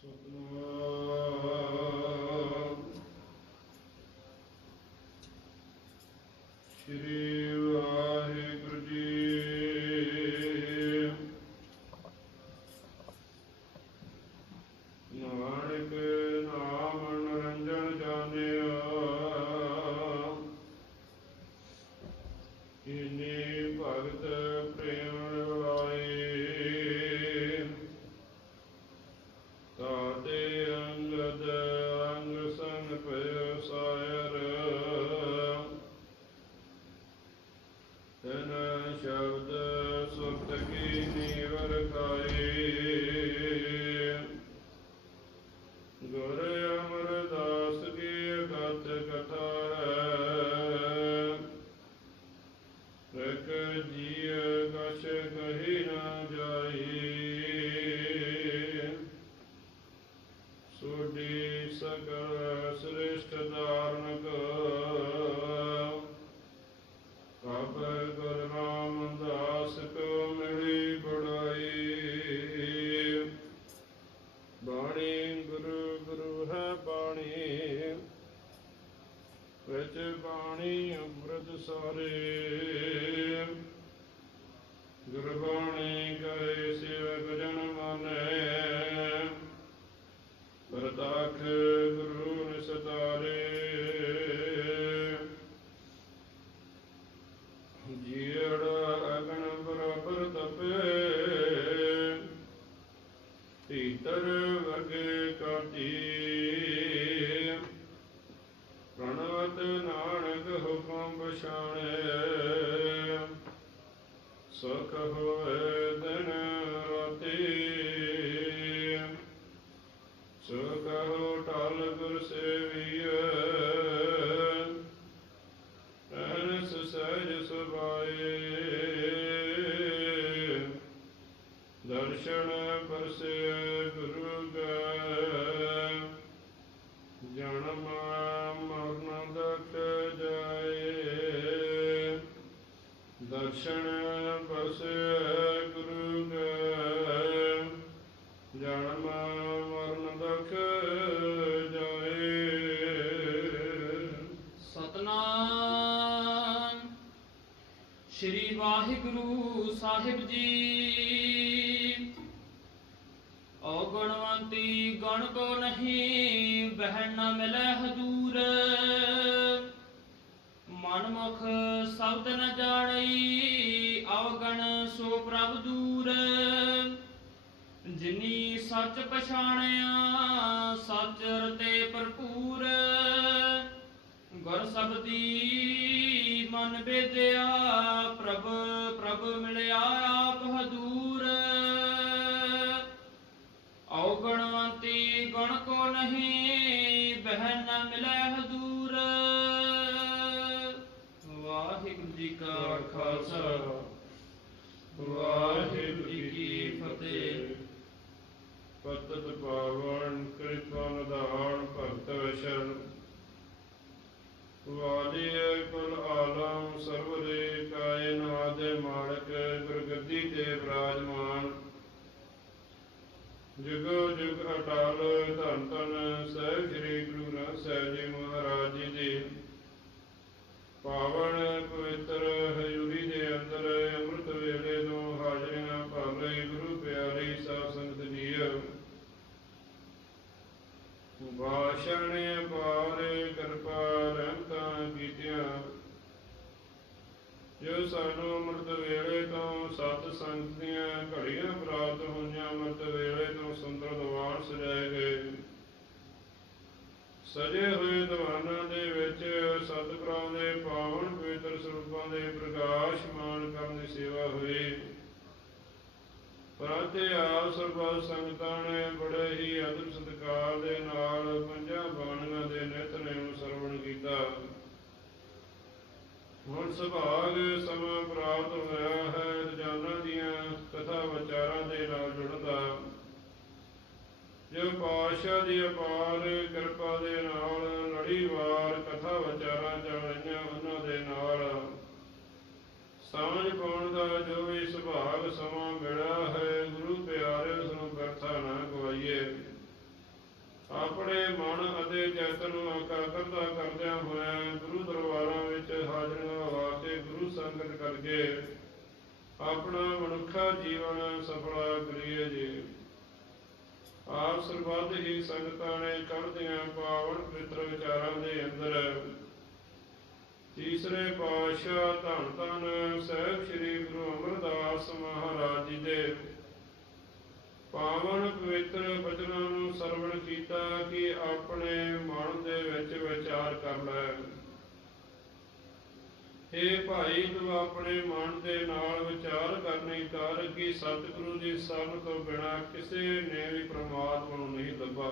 ਸਤਨਾਮ ਸ੍ਰੀ ਵਾਹਿਗੁਰੂ ਸਾਹਿਬ ਜੀ। ਓ ਗੁਣਵੰਤੀ ਗਣ ਕੋ ਨਹੀਂ ਬਹਿਣ ਨ ਮਿਲੈ ਹਜੂਰ। ਮਨ ਮੁਖ ਸ਼ਬਦ ਨ ਜਾਣਈ ਅਵਗਣ ਸੋ ਪ੍ਰਭ ਦੂਰ। ਜਿਨੀ ਸੱਚ ਪਛਾਣਿਆ, ਸੱਚ ਰਤੇ ਭਰਪੂਰ। ਗੁਰ ਸਬਦੀ ਮਨ ਬੇਦਿਆ ਪ੍ਰਭ ਪ੍ਰਭ ਮਿਲਿਆ ਆਪ ਹਦੂਰ ਔ ਗਣਵੰਤੀ ਕੋ ਨਹੀਂ ਬਹਿਨ ਨ ਮਿਲੈ ਹਦੂਰ ਵਾਹਿਗੁਰੂ ਜੀ ਕਾ ਖਾਲਸਾ। ਵਾਹਿਗੁਰੂ ਜੀ ਕੀ ਫਤਿਹ। ਪਤਤ ਪਾਵਨ, ਕਿਰਪਾ ਨਿਧਾਨ, ਭਗਤ ਵਸ਼ਰਨ ਵਾਲੀ ਕੁਲ ਆਲਮ ਸਰਵ ਦੇ ਕਾਇਨਾਤ ਦੇ ਮਾਲਕ ਗੁਰਗੱਦੀ ਤੇ ਬਿਰਾਜਮਾਨ। ਜੁਗੋ ਜੁਗ ਅਟਲ ਧੰਨ ਧੰਨ ਸਹਿਬ ਸ੍ਰੀ ਗੁਰੂ ਗ੍ਰੰਥ ਸਾਹਿਬ ਜੀ ਮਹਾਰਾਜ ਜੀ ਦੀ। ਪਾਵਨ ਪਵਿੱਤਰ ਹਜ਼ੂਰੀ ਦੇ ਅੰਦਰ ਅੰਮ੍ਰਿਤ ਵੇਲੇ ਤੋਂ ਹਾਜ਼ਰੀਆਂ ਭਰ ਲਈ ਗੁਰੂ ਪਿਆਰੀ ਸਾਧ ਸੰਗਤ ਜੀਓ। ਬਾਸ਼ਣ ਪਾਰ ਕਿਰਪਾ ਰਹਿਮਤਾਂ ਕੀਤੀਆਂ ਜੋ ਸਾਨੂੰ ਅੰਮ੍ਰਿਤ ਵੇਲੇ ਤੋਂ ਸਤ ਸੰਗਤ ਦੀਆਂ ਘੜੀਆਂ ਪ੍ਰਾਪਤ ਹੋਈਆਂ। ਅੰਮ੍ਰਿਤ ਵੇਲੇ ਤੋਂ ਸੁੰਦਰ ਦੀਵਾਨ ਸਜਾਏ ਗਏ। ਸਜੇ ਹੋਏ ਦੀਵਾਨਾਂ ਦੇ ਵਿੱਚ ਸਤਿਗੁਰਾਂ ਦੇ ਪਾਵਨ ਪਵਿੱਤਰ ਸਰੂਪਾਂ ਦੇ ਪ੍ਰਕਾਸ਼ਮਾਨ ਕਰਨ ਦੀ ਸੇਵਾ ਹੋਈ। ਪਰੰਤੇ ਆਪ ਸਰਬੱਤ ਸੰਗਤਾਂ ਨੇ ਸੁਭਾਗ ਸਮਾਂ ਪ੍ਰਾਪਤ ਹੋਇਆ ਹੈ ਰਜਾਨਾ ਦੀਆਂ ਕਥਾ ਵਿਚਾਰਾਂ ਦੇ ਨਾਲ ਜੁੜਦਾ। ਜੋ ਪਾਸ਼ਾ ਦੀ ਅਪਾਰ ਕਿਰਪਾ ਦੇ ਨਾਲ ਲੜੀਵਾਰ ਕਥਾ ਵਿਚਾਰਾਂ ਚੱਲ ਰਹੀਆਂ ਉਹਨਾਂ ਦੇ ਨਾਲ। ਸਾਂਝ ਪਾਉਣ ਦਾ ਜੋ ਵੀ ਸੁਭਾਗ ਸਮਾਂ ਮਿਲਿਆ ਹੈ, ਗੁਰੂ ਪਿਆਰੇ ਉਸ ਨੂੰ ਕਰਤਾ ਨਾ ਗਵਾਈਏ ਆਪਣੇ ਮਨ ਅਤੇ ਚਿੱਤ ਨੂੰ ਇਕਾਗਰਤਾ ਕਰਦਿਆਂ ਹੋਇਆ ਮਨੁੱਖਾ ਜੀਵਨ ਸਫਲਾ ਕਰੀਏ ਜੀ। ਆਪ ਸਰਬੱਤ ਹੀ ਸੰਗਤਾਂ ਨੇ ਚੜ੍ਹਦੀਆਂ ਪਾਵਨ ਪਵਿੱਤਰ ਵਿਚਾਰਾਂ ਦੇ ਅੰਦਰ। ਤੀਸਰੇ ਪਾਤਸ਼ਾਹ ਧੰਨ ਧੰਨ ਸਾਹਿਬ ਸ੍ਰੀ ਗੁਰੂ ਅਮਰਦਾਸ ਮਹਾਰਾਜ ਜੀ ਦੇ। ਪਾਵਨ ਪਵਿੱਤਰ ਬਚਨਾਂ ਨੂੰ ਸਰਵਣ ਕੀਤਾ ਕਿ ਆਪਣੇ ਮਨ ਦੇ ਵਿੱਚ ਵਿਚਾਰ ਕਰ ਲੈ। ਇਹ ਭਾਈ, ਤੂੰ ਆਪਣੇ ਮਨ ਦੇ ਨਾਲ ਵਿਚਾਰ ਕਰਨੀ ਕਰ ਕਿ ਸਤਿਗੁਰੂ ਦੀ ਸ਼ਰਨ ਤੋਂ ਬਿਨਾ ਕਿਸੇ ਨੇ ਵੀ ਪ੍ਰਮਾਤਮਾ ਨੂੰ ਨਹੀਂ ਲੱਭਾ।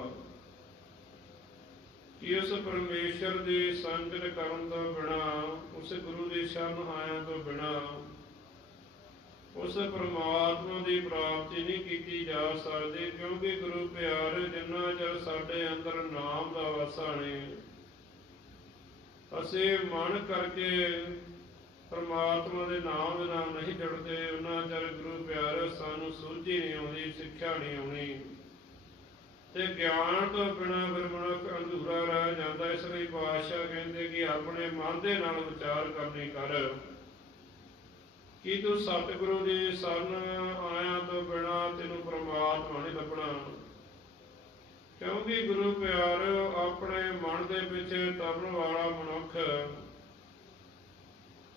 ਕਿ ਉਸ ਪਰਮੇਸ਼ਰ ਦੀ ਸੰਗਤ ਕਰਨ ਤੋਂ ਬਿਨਾ, ਉਸ ਗੁਰੂ ਦੀ ਸ਼ਰਨ ਆਇਆਂ ਤੋਂ ਬਿਨਾ, ਉਸ ਪਰਮਾਤਮਾ ਦੀ ਪ੍ਰਾਪਤੀ ਨਹੀਂ ਕੀਤੀ ਜਾ ਸਕਦੀ, ਕਿਉਂਕਿ ਗੁਰੂ ਪਿਆਰ ਜਿੰਨਾ ਚਿਰ ਸਾਡੇ ਅੰਦਰ ਨਾਮ ਦਾ ਵਾਸਾ ਨਹੀਂ, ਅਸੀਂ ਮਨ ਕਰਕੇ ਪਰਮਾਤਮਾ ਦੇ ਨਾਮ ਦੇ ਨਾਲ ਨਹੀਂ ਜੁੜਦੇ, ਉਹਨਾਂ ਚਿਰ ਗੁਰੂ ਪਿਆਰ ਸਾਨੂੰ ਸੂਝੀ ਨਹੀਂ ਆਉਂਦੀ, ਸਿੱਖਿਆ ਨਹੀਂ ਆਉਣੀ ਤੇ ਗਿਆਨ ਤੋਂ ਬਿਨਾਂ ਫਿਰ ਮਨੁੱਖ ਅਧੂਰਾ ਰਹਿ ਜਾਂਦਾ, ਇਸ ਲਈ ਪਾਤਸ਼ਾਹ ਕਹਿੰਦੇ ਕਿ ਆਪਣੇ ਮਨ ਦੇ ਨਾਲ ਵਿਚਾਰ ਕਰਨੀ ਕਰ। ਕਿ ਤੂੰ ਸਤਿਗੁਰੂ ਦੀ ਸ਼ਰਨ ਆਇਆ ਤੋਂ ਬਿਨਾ ਤੈਨੂੰ ਪਰਮਾਤਮਾ ਨਹੀਂ ਲੱਭਣਾ? ਕਿਉਂਕਿ ਗੁਰੂ ਪਿਆਰ ਆਪਣੇ ਮਨ ਦੇ ਵਿੱਚ ਤਰਨ ਵਾਲਾ ਮਨੁੱਖ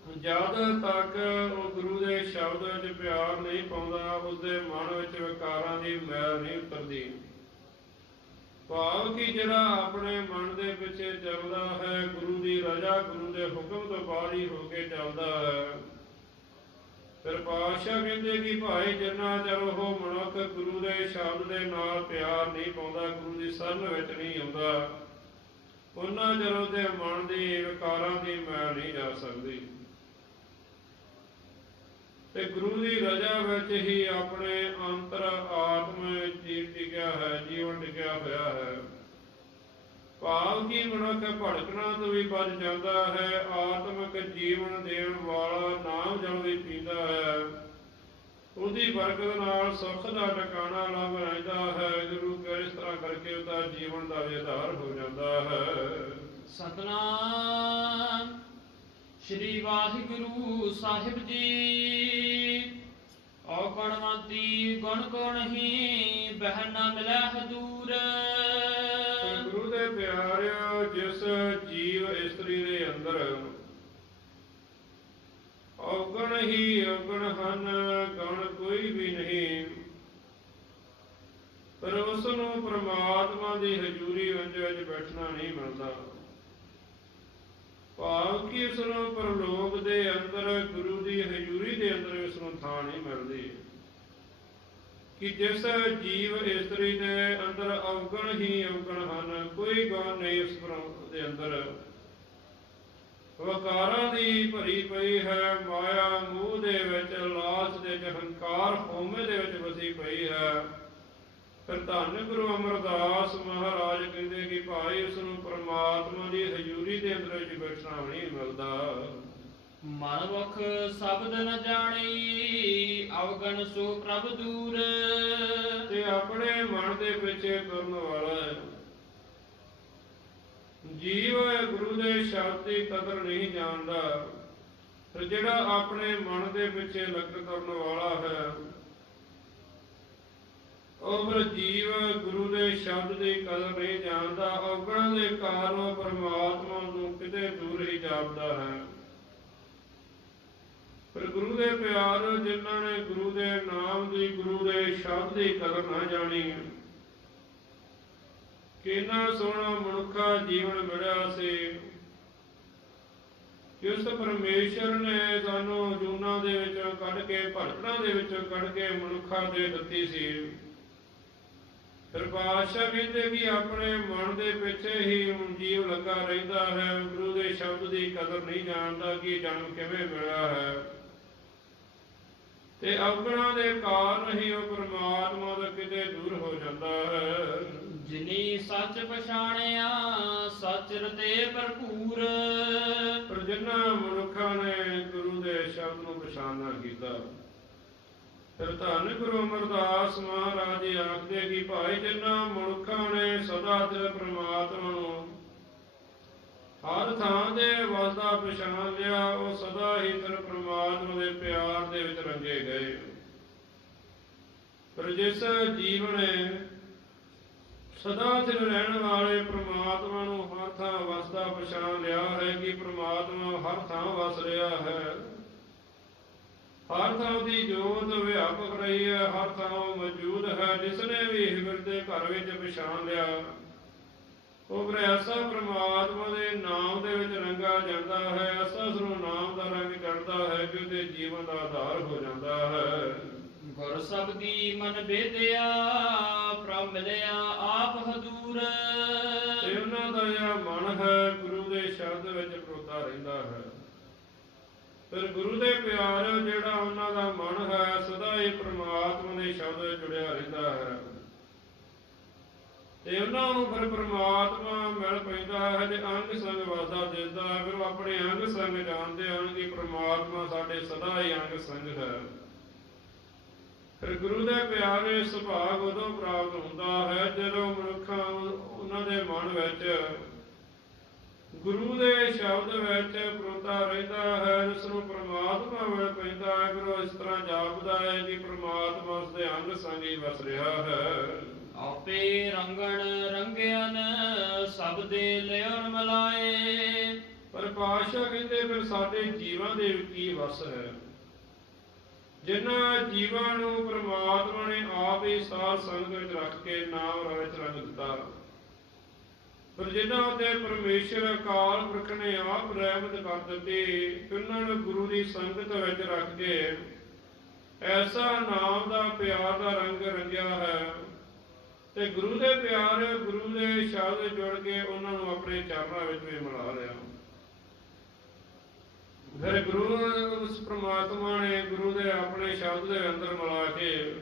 ਜਦ ਤੱਕ ਉਹ ਗੁਰੂ ਦੇ ਸ਼ਬਦ ਵਿੱਚ ਪਿਆਰ ਨਹੀਂ ਪਾਉਂਦਾ, ਉਸਦੇ ਮਨ ਵਿੱਚ ਵਿਕਾਰਾਂ ਦੀ ਮੈਲ ਨਹੀਂ ਉਤਰਦੀ। ਭਾਵ ਕਿ ਜਿਹੜਾ ਆਪਣੇ ਮਨ ਦੇ ਪਿੱਛੇ ਚੱਲਦਾ ਹੈ, ਗੁਰੂ ਦੀ ਰਜ਼ਾ ਗੁਰੂ ਦੇ ਹੁਕਮ ਤੋਂ ਬਾਹਰ ਹੋ ਕੇ ਚੱਲਦਾ ਹੈ। ਫਿਰ ਪਾਤਸ਼ਾਹ ਕਹਿੰਦੇ ਕਿ ਭਾਈ, ਜਿੰਨਾ ਚਿਰ ਉਹ ਮਨੁੱਖ ਗੁਰੂ ਦੇ ਸ਼ਬਦ ਦੇ ਨਾਲ ਪਿਆਰ ਨਹੀਂ ਪਾਉਂਦਾ, ਗੁਰੂ ਦੀ ਸ਼ਰਨ ਵਿੱਚ ਨਹੀਂ ਆਉਂਦਾ, ਉਹਨਾਂ ਚਿਰ ਉਹਦੇ ਮਨ ਦੀ ਵਿਕਾਰਾਂ ਦੀ ਮੈਲ ਨਹੀਂ ਜਾ ਸਕਦੀ। ਤੇ ਗੁਰੂ ਦੀ ਰਜ਼ਾ ਵਿੱਚ ਹੀ ਆਪਣੇ ਅੰਤਰ ਆਤਮ ਜੀ ਟਿਕਿਆ ਹੈ, ਜੀਵਨ ਟਿਕਿਆ ਹੋਇਆ ਹੈ। ਭਾਵ ਕੀ ਮਨੁੱਖ ਭੜਕਣਾ ਤੋਂ ਵੀ ਬਚ ਜਾਂਦਾ ਹੈ, ਆਤਮਿਕ ਜੀਵਨ ਦੇਣ ਵਾਲਾ ਨਾਮ ਜਲ ਵੀ ਪੀਂਦਾ ਹੈ। ਉਹਦੀ ਬਰਕਤ ਨਾਲ ਸੁੱਖ ਦਾ ਟਿਕਾਣਾ ਲੱਭ ਰਹਿੰਦਾ ਹੈ, ਗੁਰੂ ਕੇ ਇਸ ਤਰ੍ਹਾਂ ਕਰਕੇ ਉਹਦਾ ਜੀਵਨ ਦਾ ਵਿਧਾਰ ਹੋ ਜਾਂਦਾ ਹੈ। ਸਤਨਾਮ। ਸ੍ਰੀ ਵਾਹਿਗੁਰੂ ਸਾਹਿਬ ਜੀ। ਔਗਣ ਮਤੀ ਗੁਣ ਗੁਣ ਬਹਿ ਨਾ ਮਿਲੈ ਹਦੂਰ ਗੁਰੂ ਦੇ ਪਿਆਰਿਓ, ਜਿਸ ਜੀਵ ਇਸਤਰੀ ਦੇ ਅੰਦਰ ਔਗਣ ਹੀ ਔਗਣ ਹਨ, ਗਣ ਕੋਈ ਵੀ ਨਹੀਂ। ਪਰ ਉਸ ਨੂੰ ਪ੍ਰਮਾਤਮਾ ਦੀ ਹਜ਼ੂਰੀ ਵਿੱਚ ਬੈਠਣਾ ਨਹੀਂ ਮਿਲਦਾ। ਭਾਵ ਕਿ ਉਸ ਨੂੰ ਪਰਲੋਕ ਦੇ ਅੰਦਰ, ਗੁਰੂ ਦੀ ਹਜ਼ੂਰੀ ਦੇ ਅੰਦਰ ਉਸ ਨੂੰ ਥਾਂ ਨਹੀਂ ਮਿਲਦੀ। ਕਿ ਜਿਸ ਜੀਵ ਇਸਤਰੀ ਦੇ ਅੰਦਰ ਔਗਣ ਹੀ ਔਗਣ ਹਨ, ਕੋਈ ਗੁਣ ਨਹੀਂ ਉਸ ਦੇ ਅੰਦਰ। ਵਕਾਰਾਂ ਦੀ ਭਰੀ ਪਈ ਹੈ, ਮਾਇਆ ਮੂਹ ਦੇ ਵਿੱਚ, ਲਾਲਚ ਦੇ ਵਿੱਚ, ਹੰਕਾਰ ਦੇ ਵਿੱਚ ਵਸੀ ਪਈ ਹੈ। ਫਿਰ ਧੰਨ ਗੁਰੂ ਅਮਰਦਾਸ ਮਹਾਰਾਜ ਕਹਿੰਦੇ ਕਿ ਭਾਈ ਉਸ ਨੂੰ ਦੀ ਹਜ਼ੂਰੀ ਦੇ ਅੰਦਰ ਬੈਠਣਾ ਨਹੀਂ ਮਿਲਦਾ। ਮਨ ਮੁਖ ਸ਼ਬਦ ਨ ਜਾਣੀ ਅਵਗਣ ਸੋ ਪ੍ਰਭ ਦੂਰ। ਤੇ ਆਪਣੇ ਮਨ ਦੇ ਪਿੱਛੇ ਤੁਰਨ ਵਾਲਾ ਜੀਵ ਗੁਰੂ ਦੇ ਸ਼ਬਦ ਦੀ ਕਦਰ ਨਹੀਂ ਜਾਣਦਾ ਤੇ ਜਿਹੜਾ ਆਪਣੇ ਮਨ ਦੇ ਪਿੱਛੇ ਲੱਗ ਕਰਨ ਵਾਲਾ ਹੈ ਉਹ ਜੀਵ ਗੁਰੂ ਦੇ ਸ਼ਬਦ ਦੀ ਕਦਰ ਨਹੀਂ ਜਾਣਦਾ ਔਗਣਾਂ ਦੇ ਕਾਰਨ ਪਰਮਾਤਮਾ ਨੂੰ ਕਿਤੇ ਦੂਰ ਹੀ ਜਾਪਦਾ ਹੈ। ਪਰ ਗੁਰੂ ਦੇ ਪਿਆਰ ਜਿਨ੍ਹਾਂ ਨੇ ਗੁਰੂ ਦੇ ਨਾਮ ਦੀ, ਗੁਰੂ ਦੇ ਸ਼ਬਦ ਦੀ ਕਦਰ ਨਾ ਜਾਣੀ, ਕਿੰਨਾ ਸੋਹਣਾ ਮਨੁੱਖਾ ਜੀਵਨ ਮਿਲਿਆ ਸੀ। ਕਿ ਪਰਮੇਸ਼ਰ ਨੇ ਸਾਨੂੰ ਜੂਨਾ ਦੇ ਵਿੱਚੋਂ ਕੱਢ ਕੇ ਭਟਕਣਾ ਦੇ ਵਿੱਚੋਂ ਕੱਢ ਕੇ ਮਨੁੱਖਾ ਦੇ ਦਿੱਤੀ ਸੀ। ਫਿਰ ਬਾਦਸ਼ਾਹ ਕਹਿੰਦੇ ਕਿ ਆਪਣੇ ਮਨ ਦੇ ਪਿੱਛੇ ਹੀ ਜੀਵ ਲੱਗਾ ਰਹਿੰਦਾ ਹੈ। ਗੁਰੂ ਦੇ ਸ਼ਬਦ ਦੀ ਕਦਰ ਨਹੀਂ ਜਾਣਦਾ ਕਿ ਜਨਮ ਕਿਵੇਂ ਮਿਲਿਆ ਹੈ। ਤੇ ਆਪਣਾ ਦੇ ਕਾਰਨ ਹੀ ਉਹ ਪਰਮਾਤਮਾ ਦਾ ਕਿਤੇ ਦੂਰ ਹੋ ਜਾਂਦਾ ਹੈ। ਜਿਨੀ ਸੱਚ ਪਛਾਣਿਆ ਸੱਚ ਰਤੇ ਭਰਪੂਰ। ਪਰ ਜਿਨ੍ਹਾਂ ਮਨੁੱਖਾਂ ਨੇ ਗੁਰੂ ਦੇ ਸ਼ਬਦ ਨੂੰ ਪਛਾਣਨਾ ਕੀਤਾ ਫਿਰ ਧੰਨ ਗੁਰੂ ਅਮਰਦਾਸ ਮਹਾਰਾਜ ਜੀ ਆਖਦੇ ਕਿ ਭਾਈ ਜਿਨ੍ਹਾਂ ਮੁਲਕਾਂ ਨੇ ਸਦਾ ਤੇ ਪ੍ਰਮਾਤਮਾ ਨੂੰ ਹਰ ਥਾਂ ਦੇ ਵਸਦਾ ਪਛਾਣ ਲਿਆ, ਉਹ ਸਦਾ ਹੀ ਤਰ ਪ੍ਰਮਾਤਮਾ ਦੇ ਪਿਆਰ ਦੇ ਵਿੱਚ ਰੰਗੇ ਗਏ। ਪਰ ਜਿਸ ਜੀਵ ਨੇ ਸਦਾ ਸਿਰ ਰਹਿਣ ਵਾਲੇ ਪ੍ਰਮਾਤਮਾ ਨੂੰ ਹਰ ਥਾਂ ਵਸਦਾ ਪਛਾਣ ਲਿਆ ਹੈ ਕਿ ਪ੍ਰਮਾਤਮਾ ਹਰ ਥਾਂ ਵਸ ਰਿਹਾ ਹੈ। ਹਰ ਥਾਂ ਦੀ ਜੋਤ ਵਿਆਪਕ ਰਹੀ ਹੈ ਹਰ ਥਾਂ ਮੌਜੂਦ ਹੈ ਜਿਸ ਨੇ ਵੀ ਹਿਰਦੇ ਘਰ ਵਿੱਚ ਪਛਾਣ ਲਿਆ। ਉਹ ਐਸਾ ਪ੍ਰਮਾਤਮਾ ਦੇ ਨਾਮ ਦੇ ਵਿੱਚ ਰੰਗਾ ਜਾਂਦਾ ਹੈ ਐਸਾ ਨੂੰ ਨਾਮ ਦਾ ਰੰਗ ਚੜਦਾ ਹੈ ਕਿ ਉਹਦੇ ਜੀਵਨ ਦਾ ਆਧਾਰ ਹੋ ਜਾਂਦਾ ਹੈ। ਗੁਰ ਸਬਦੀ ਮਨ ਬੇਦਿਆ ਪ੍ਰਭ ਮਿਲਿਆ ਆਪ ਹਦੂਰ। ਤੇ ਉਹਨਾਂ ਦਾ ਜਿਹੜਾ ਮਨ ਹੈ ਗੁਰੂ ਦੇ ਸ਼ਬਦ ਵਿੱਚ ਪ੍ਰੋਤਾ ਰਹਿੰਦਾ ਹੈ। ਫਿਰ ਗੁਰੂ ਦੇ ਪਿਆਰ ਜਿਹੜਾ ਉਹਨਾਂ ਦਾ ਮਨ ਹੈ, ਸਦਾ ਹੀ ਪ੍ਰਮਾਤਮਾ ਦੇ ਸ਼ਬਦ ਜੁੜਿਆ ਰਹਿੰਦਾ ਹੈ। ਤੇ ਉਹਨਾਂ ਨੂੰ ਫਿਰ ਪ੍ਰਮਾਤਮਾ ਮਿਲ ਪੈਂਦਾ ਹੈ ਤੇ ਅੰਗ ਸੰਗ ਵਾਸਾ ਦਿੰਦਾ ਹੈ। ਫਿਰ ਉਹ ਆਪਣੇ ਅੰਗ ਸੰਗ ਜਾਣਦੇ ਹਨ ਕਿ ਪ੍ਰਮਾਤਮਾ ਸਾਡੇ ਸਦਾ ਹੀ ਅੰਗ ਸੰਗ ਹੈ। ਫਿਰ ਗੁਰੂ ਦੇ ਪਿਆਰੇ ਸੁਭਾਗ ਉਦੋਂ ਪ੍ਰਾਪਤ ਹੁੰਦਾ ਹੈ ਜਦੋਂ ਮਨੁੱਖਾਂ ਉਹਨਾਂ ਦੇ ਮਨ ਵਿੱਚ ਗੁਰੂ ਦੇ ਸ਼ਬਦ ਵਿੱਚ ਪ੍ਰੋਤਾ ਰਹਿੰਦਾ ਹੈ ਜਿਸ ਨੂੰ ਪ੍ਰਮਾਤਮਾ ਮਿਲ ਪੈਂਦਾ ਹੈ ਫਿਰ ਉਹ ਇਸ ਤਰ੍ਹਾਂ ਜਾਪਦਾ ਹੈ ਕਿ ਪ੍ਰਮਾਤਮਾ ਉਸ ਦੇ ਅੰਗ ਸੰਗ ਹੀ ਵਸ ਰਿਹਾ ਹੈ। ਆਪੇ ਰੰਗਣ ਰੰਗਿਆਨ ਸਭ ਦੇ ਲਿਆਉਣ ਮਲਾਏ। ਪਰ ਪਾਤਸ਼ਾਹ ਕਹਿੰਦੇ ਫਿਰ ਸਾਡੇ ਜੀਵਾਂ ਦੇ ਵਿੱਚ ਕੀ ਵਸ ਹੈ? ਜਿਨ੍ਹਾਂ ਜੀਵਾਂ ਨੂੰ ਪ੍ਰਮਾਤਮਾ ਨੇ ਆਪ ਹੀ ਸਾਧ ਸੰਗਤ ਵਿੱਚ ਰੱਖ ਕੇ ਨਾਮ ਵਿੱਚ ਰੰਗ ਦਿੱਤਾ। ਪਰ ਜਿਨ੍ਹਾਂ ਉਤੇ ਪਰਮੇਸ਼ਰ ਅਕਾਲ ਪੁਰਖ ਨੇ ਆਪ ਰਹਿਮਤ ਕਰ ਦਿੱਤੀ ਉਹਨਾਂ ਨੂੰ ਗੁਰੂ ਦੀ ਸੰਗਤ ਵਿੱਚ ਰੱਖ ਕੇ ਐਸਾ ਨਾਮ ਦਾ ਪਿਆਰ ਦਾ ਰੰਗ ਰੰਗਿਆ ਹੈ ਤੇ ਗੁਰੂ ਦੇ ਪਿਆਰ, ਗੁਰੂ ਦੇ ਸ਼ਬਦ ਜੁੜ ਕੇ ਉਹਨਾਂ ਨੂੰ ਆਪਣੇ ਚਰਨਾਂ ਵਿੱਚ ਵੀ ਮਿਲਾ ਲਿਆ। ਫਿਰ ਗੁਰੂ, ਉਸ ਪ੍ਰਮਾਤਮਾ ਨੇ ਗੁਰੂ ਦੇ ਆਪਣੇ ਸ਼ਬਦ ਦੇ ਅੰਦਰ ਮਿਲਾ ਕੇ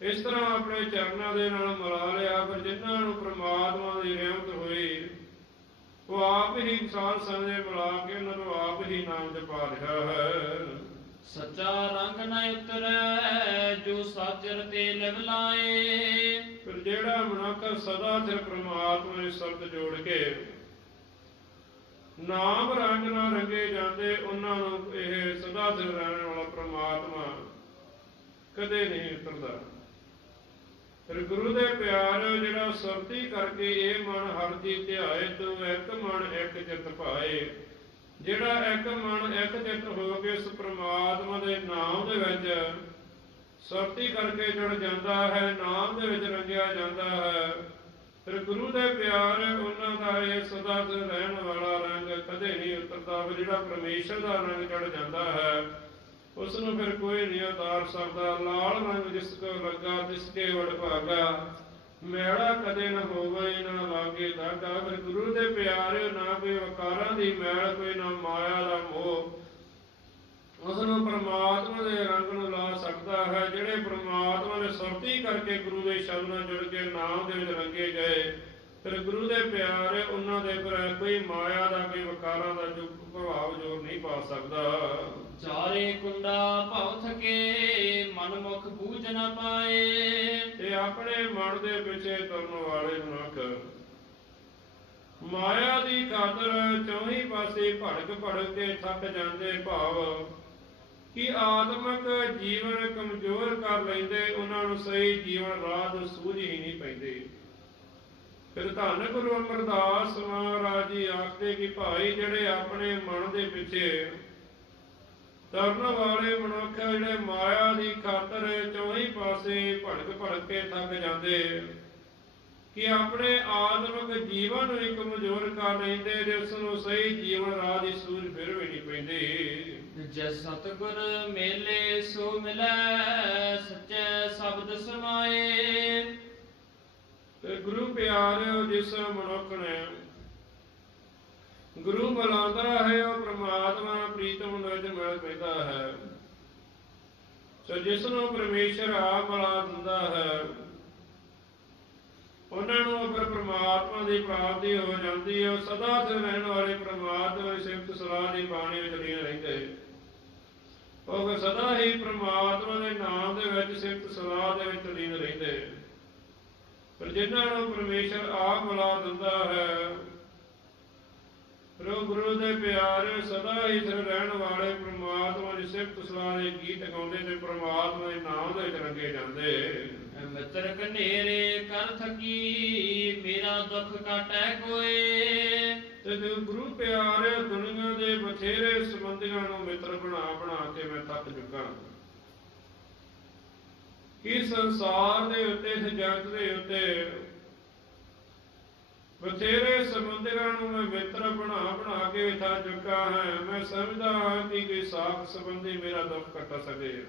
ਇਸ ਤਰ੍ਹਾਂ ਆਪਣੇ ਚਰਨਾਂ ਦੇ ਨਾਲ ਮਿਲਾ ਲਿਆ ਫਿਰ ਜਿਨ੍ਹਾਂ ਨੂੰ ਪ੍ਰਮਾਤਮਾ ਦੀ ਰਹਿਮਤ ਹੋਈ ਉਹ ਆਪ ਹੀ ਸੰਗ ਦੇ ਮਿਲਾ ਕੇ ਉਹਨਾਂ ਨੂੰ ਆਪ ਹੀ ਨਾਮ ਜਪਾ ਰਿਹਾ ਹੈ। ਸੱਚਾ ਰੰਗ ਨ ਉਤਰੈ ਜੋ ਸਾਜਰ ਤੇ ਲਿਵ ਲਾਏ। ਫਿਰ ਜਿਹੜਾ ਮਨੁੱਖ ਸਦਾ ਸਿਰ ਪ੍ਰਮਾਤਮਾ ਦੇ ਸ਼ਬਦ ਜੋੜ ਕੇ ਨਾਮ ਰੰਗ ਨਾਲ ਰੰਗੇ ਜਾਂਦੇ ਉਹਨਾਂ ਨੂੰ ਇਹ ਸਦਾ ਸਿਰ ਰਹਿਣ ਵਾਲਾ ਪ੍ਰਮਾਤਮਾ ਕਦੇ ਨਹੀਂ ਉਤਰਦਾ। ਫਿਰ ਗੁਰੂ ਦੇ ਪਿਆਰ ਜਿਹੜਾ ਸੁਰਤੀ ਕਰਕੇ ਇਹ ਮਨ ਹਰ ਦੀ ਧਿਆਏ ਤੂੰ ਇੱਕ ਮਨ ਇੱਕ ਚਿਤ ਭਾਏ ਜਿਹੜਾ ਇੱਕ ਮਨ ਇੱਕ ਚਿਤ ਹੋ ਕੇ ਉਸ ਪ੍ਰਮਾਤਮਾ ਦੇ ਨਾਮ ਦੇ ਵਿੱਚ ਸੁਰਤੀ ਕਰਕੇ ਜੁੜ ਜਾਂਦਾ ਹੈ, ਨਾਮ ਦੇ ਵਿੱਚ ਰੰਗਿਆ ਜਾਂਦਾ ਹੈ। ਫਿਰ ਗੁਰੂ ਦੇ ਪਿਆਰ, ਉਹਨਾਂ ਦਾ ਇਹ ਸਦਾ ਰਹਿਣ ਵਾਲਾ ਰੰਗ ਕਦੇ ਨਹੀਂ ਉਤਰਦਾ, ਜਿਹੜਾ ਪਰਮੇਸ਼ਰ ਦਾ ਰੰਗ ਚੜ ਜਾਂਦਾ ਹੈ। ਉਸ ਨੂੰ ਫਿਰ ਕੋਈ ਨਹੀਂ ਉਤਾਰ ਸਕਦਾ। ਲਾਲ ਰੰਗ ਜਿਸ ਕੋ ਲੱਗਾ, ਤਿਸ ਕੇ ਵਡ ਭਾਗਾ। ਕਦੇ ਨਾ ਹੋਵੇ, ਨਾ ਲਾਗੇ ਦਾਗਾ। ਫਿਰ ਗੁਰੂ ਦੇ ਪਿਆਰ ਨਾ ਕੋਈ ਵਕਾਰਾਂ ਦੀ ਮੈਲ, ਕੋਈ ਨਾ ਮਾਇਆ ਦਾ ਮੋਹ। ਉਸ ਨੂੰ ਪ੍ਰਮਾਤਮਾ ਦੇ ਰੰਗ ਨੂੰ ਲਾ ਸਕਦਾ ਹੈ, ਜਿਹੜੇ ਪਰਮਾਤਮਾ ਨੇ ਸੁਰਤੀ ਕਰਕੇ ਗੁਰੂ ਦੇ ਸ਼ਬਦ ਨਾਲ ਜੁੜ ਕੇ ਨਾਮ ਦੇ ਵਿੱਚ ਰੰਗੇ ਗਏ। ਫਿਰ ਗੁਰੂ ਦੇ ਪਿਆਰ ਉਹਨਾਂ ਦੇ ਪਰ ਕੋਈ ਮਾਇਆ ਦਾ ਕੋਈ ਵਿਕਾਰਾਂ ਦਾ ਜੋ ਪ੍ਰਭਾਵ ਜੋਰ ਨਹੀਂ ਪਾ ਸਕਦਾ। ਚਾਰੇ ਕੁੰਡਾ ਭਉ ਥਕੇ ਮਨ ਮੁਖ ਬੂਝ ਨ ਪਾਏ। ਤੇ ਆਪਣੇ ਮਨ ਦੇ ਪਿੱਛੇ ਤੁਰਨ ਵਾਲੇ ਮਨੁੱਖ ਮਾਇਆ ਦੀ ਖਾਤਰ ਚੌਹੀ ਪਾਸੇ ਭੜਕ ਭੜਕ ਕੇ ਥੱਕ ਜਾਂਦੇ ਭਾਵ ਕਿ ਆਤਮਿਕ ਜੀਵਨ ਕਮਜ਼ੋਰ ਕਰ ਲੈਂਦੇ ਉਹਨਾਂ ਨੂੰ ਸਹੀ ਜੀਵਨ ਰਾਹ ਸੂਝ ਹੀ ਨਹੀਂ ਪੈਂਦੀ। ਫਿਰ ਧੰਨ ਗੁਰੂ ਅਮਰਦਾਸ ਮਹਾਰਾਜ ਜੀ ਆਖਦੇ ਕਿ ਭਾਈ ਜਿਹੜੇ ਆਪਣੇ ਮਨ ਦੇ ਪਿੱਛੇ ਤਰਨ ਵਾਲੇ ਮਨੁੱਖ ਜਿਹੜੇ ਮਾਇਆ ਦੀ ਖਾਤਰ ਚੌਹੀ ਪਾਸੇ ਭੜਕ ਭੜਕ ਕੇ ਥੱਕ ਜਾਂਦੇ, ਕਿ ਆਪਣੇ ਆਤਮਿਕ ਜੀਵਨ ਨੂੰ ਹੀ ਕਮਜ਼ੋਰ ਕਰ ਲੈਂਦੇ ਤੇ ਉਸ ਨੂੰ ਸਹੀ ਜੀਵਨ ਰਾਹ ਦੀ ਸੂਝ ਫਿਰ ਵੀ ਨਹੀਂ ਪੈਂਦੀ। ਜਿਸ ਸਤਗੁਰ ਮੇਲੇ ਸੋ ਮਿਲੈ, ਸੱਚੇ ਸ਼ਬਦ ਸਮਾਏ। ਗੁਰੂ ਪਿਆਰਿਓ ਜਿਸ ਮਨੁੱਖ ਨੇ। ਗੁਰੂ ਬੁਲਾਉਂਦਾ ਹੈ, ਉਹ ਪ੍ਰਮਾਤਮਾ ਪ੍ਰੀਤਮ ਵਿੱਚ ਮਿਲ ਪੈਂਦਾ ਹੈ। ਸੋ ਜਿਸ ਨੂੰ ਪਰਮੇਸ਼ਰ ਆਪ ਬੁਲਾ ਦਿੰਦਾ ਹੈ, ਉਹਨਾਂ ਨੂੰ ਫਿਰ ਪ੍ਰਮਾਤਮਾ ਦੀ ਪ੍ਰਾਪਤੀ ਹੋ ਜਾਂਦੀ ਹੈ, ਉਹ ਸਦਾ ਸਿਰ ਰਹਿਣ ਵਾਲੇ ਪ੍ਰਮਾਤਮਾ ਦੀ ਸਿਫਤ ਸਲਾਹ ਦੀ ਬਾਣੀ ਵਿੱਚ ਲੀਨ ਰਹਿੰਦੇ। ਉਹ ਸਦਾ ਹੀ ਪ੍ਰਮਾਤਮਾ ਦੇ ਨਾਮ ਦੇ ਵਿੱਚ ਸਿਫਤ ਸਲਾਹ ਦੇ ਵਿੱਚ ਲੀਨ ਰਹਿੰਦੇ। ਪਰ ਜਿਨ੍ਹਾਂ ਨੂੰ ਪਰਮੇਸ਼ਰ ਆਪ ਬੁਲਾ ਦਿੰਦਾ ਹੈ ਪ੍ਰੋ ਗੁਰੂ ਦੇ ਪਿਆਰੇ ਸਦਾ ਹੀ ਸਿਰ ਰਹਿਣ ਵਾਲੇ ਪ੍ਰਮਾਤਮਾ ਦੀ ਸਿਫਤ ਸਲਾਹ ਦੇ ਗੀਤ ਗਾਉਂਦੇ ਤੇ ਪ੍ਰਮਾਤਮਾ ਦੇ ਨਾਮ ਦੇ ਵਿੱਚ ਰੰਗੇ ਜਾਂਦੇ। ਮਿੱਤਰ ਕਨੇਰੇ ਕਰ ਥਕੀ ਮੇਰਾ ਦੁੱਖ ਕਾਟੈ ਕੋਏ। ਤੇ ਗੁਰੂ ਪਿਆਰੇ ਦੁਨੀਆ ਦੇ ਬਥੇਰੇ ਸੰਬੰਧੀਆਂ ਨੂੰ ਮਿੱਤਰ ਬਣਾ ਬਣਾ ਕੇ ਮੈਂ ਥੱਕ ਚੁੱਕਾ। ਕਿ ਸੰਸਾਰ ਦੇ ਉੱਤੇ, ਇਸ ਜਗਤ ਦੇ ਉੱਤੇ ਬਥੇਰੇ ਸੰਬੰਧੀਆਂ ਨੂੰ ਮੈਂ ਮਿੱਤਰ ਬਣਾ ਬਣਾ ਕੇ ਥੱਕ ਚੁੱਕਾ ਹੈ। ਮੈਂ ਸਮਝਦਾ ਹਾਂ ਕਿ ਕੋਈ ਸਾਖ ਸੰਬੰਧੀ ਮੇਰਾ ਦੁੱਖ ਕੱਟ ਸਕੇ।